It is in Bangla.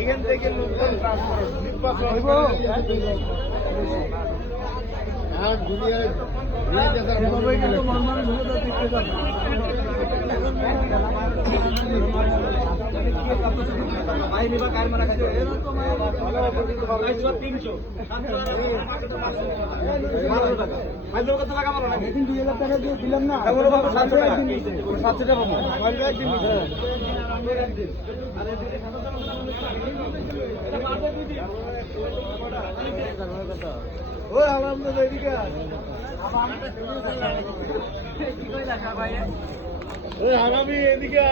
এখান থেকে লোকজন ট্রান্সফার দিলাম না 700 টাকা ও আলহামদুলিল্লাহ এদিকে হারামি এদিকে